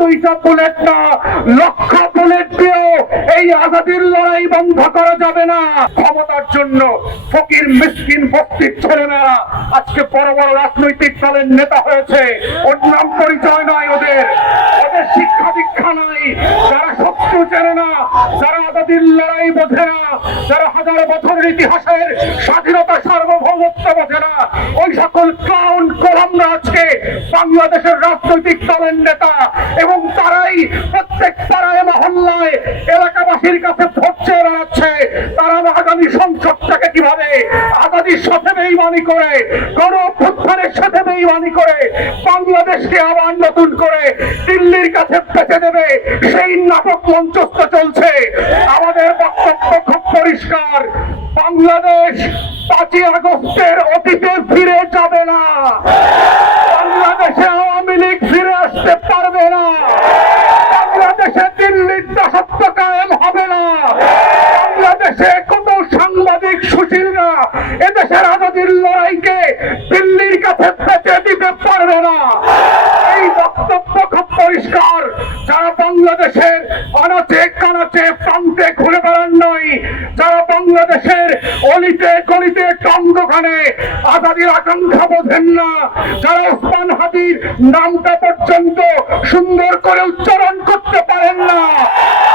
দুইটা বুলেট না, লক্ষ বুলেট দিয়েও এই আজাদির লড়াই বন্ধ করা যাবে না। ক্ষমতার জন্য ফকির মিসকিন বস্তির ছেলেমেয়েরা আজকে বড় বড় রাজনৈতিক দলের নেতা হয়েছে। ওর নাম পরিচয় নয়, ওদের শিক্ষা দীক্ষা নাই, যারা শত্রু চেনে না, যারা আজাদির লড়াই বোঝে না, যারা হাজার বছরের ইতিহাসের স্বাধীনতা সার্বভৌমত্ব বোঝে না, ওই সকল ক্লাউন গোলামরা আজকে বাংলাদেশের রাজনৈতিক দলের নেতা। এবং তারাই প্রত্যেক পাড়ায় মহল্লায় এলাকাবাসীর কাছে ভোট চেয়ে বেড়াচ্ছে। তারা আগামী সংসদটাকে কিভাবে আজাদির সাথে বেইমানি করে, গণ অভ্যুত্থানের সাথে বেইমানি করে বাংলাদেশকে আবার নতুন করে দিল্লির কাছে বেঁচে দেবে, সেই নাটক মঞ্চস্থ চলছে। আমাদের বক্তব্য খুব পরিষ্কার, বাংলাদেশ 5ই আগস্টের অতীতে ফিরে যাবে না। বাংলাদেশে আওয়ামী লীগ ফিরে আসতে পারবে না। বাংলাদেশে দিল্লির দাসত্ব কায়েম হবে না। বাংলাদেশে কোন সাংবাদিক সুশীলরা এদেশের আজাদির লড়াইকে দিল্লির কাছে বেঁচে দিতে পারবে না। এই বক্তব্য খুব পরিষ্কার। যারা বাংলাদেশের আনাচে কানাচে প্রান্তে ঘুরে বেড়ান নয়, যারা বাংলাদেশের অলিতে গলিতে টঙ্গখানে আজাদির আকাঙ্ক্ষা বোঝেন না, যারা ওসমান হাদির নামটা পর্যন্ত সুন্দর করে উচ্চারণ করতে পারেন না,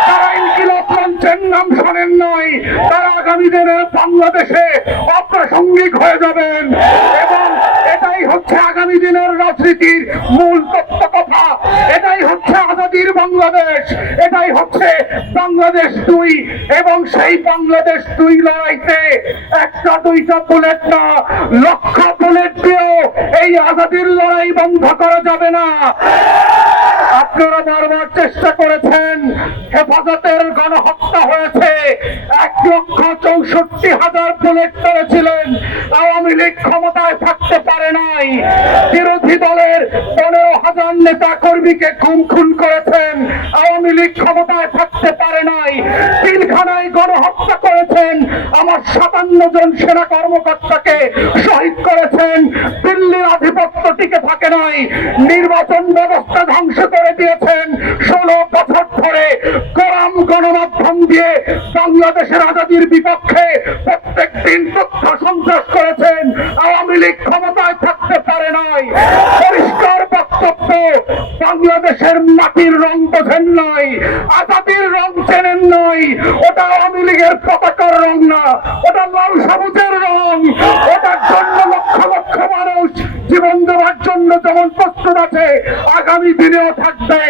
যারা ইনকিলাব মঞ্চের নাম শোনেন নয়, তারা আগামী দিনের বাংলাদেশে অপ্রাসঙ্গিক হয়ে যাবেন। এবং এটাই হচ্ছে আগামী দিনের রাজনীতির মূল তত্ত্ব কথা। এটাই হচ্ছে আজাদির বাংলাদেশ, এটাই হচ্ছে বাংলাদেশ 2। এবং সেই বাংলাদেশ 2 লড়াইতে একটা দুইটা বুলেট না, লক্ষ বুলেট দিয়েও এই আজাদির লড়াই বন্ধ করা যাবে না। আপনারা বারবার চেষ্টা করেছেন, হেফাজতের গণহত্যা হয়েছে, 1,64,000 বুলেট করেছিলেন। আওয়ামী লীগ ক্ষমতায় থাকতে পারে নাই। বিরোধী দলের 15,000 নেতা কর্মীকে খুন করেছেন, আওয়ামী লীগ ক্ষমতায় থাকতে পারে নাই। পিলখানায় গণহত্যা করেছেন, আমার 57 জন সেনা কর্মকর্তাকে শহীদ করেছেন। দিল্লির আধিপত্য টিকে থাকে নাই। নির্বাচন ব্যবস্থা ধ্বংস করে দিয়েছেন। 16 বছর ধরে গোলাম গণমাধ্যম দিয়ে বাংলাদেশের আজাদির বিপক্ষে প্রত্যেক দিন তথ্য সন্ত্রাস করেছেন। আওয়ামী লীগ ক্ষমতায় থাকতে পারে নাই। পরিষ্কার বক্তব্য, বাংলাদেশের মাটির রং বোঝেন নাই, আজাদির রং চেনেন নাই। ওটা আওয়ামী লীগের পতাকার রং না, ওটা লাল সবুজের রং। ওটার জন্য লক্ষ লক্ষ মানুষ জীবন দেওয়ার জন্য যেমন প্রস্তুত আছে, আগামী দিনেও থাকবে।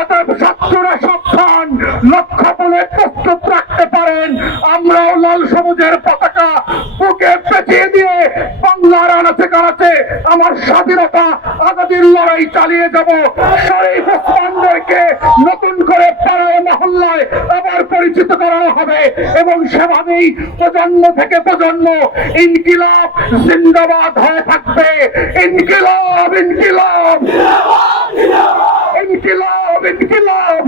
অতএব শত্রুরা সাবধান, লক্ষ বলে প্রস্তুত রাখতে পারেন। আমরাও লাল সবুজের পতাকা বুকে পেঁচিয়ে দিয়ে বাংলার আনাচে কানাচে আমার স্বাধীনতা আজাদির লড়াই চালিয়ে যাব। শরীফ ওসমানদেরকে নতুন করে পাড়ায় মহল্লায় আবার পরিচিত করানো হবে এবং সেভাবেই প্রজন্ম থেকে প্রজন্ম ইনকিলাব জিন্দাবাদ হয়ে থাকবে। ইনকিলাব ইনকিলাব ইনকিলাব ইনকিলাব।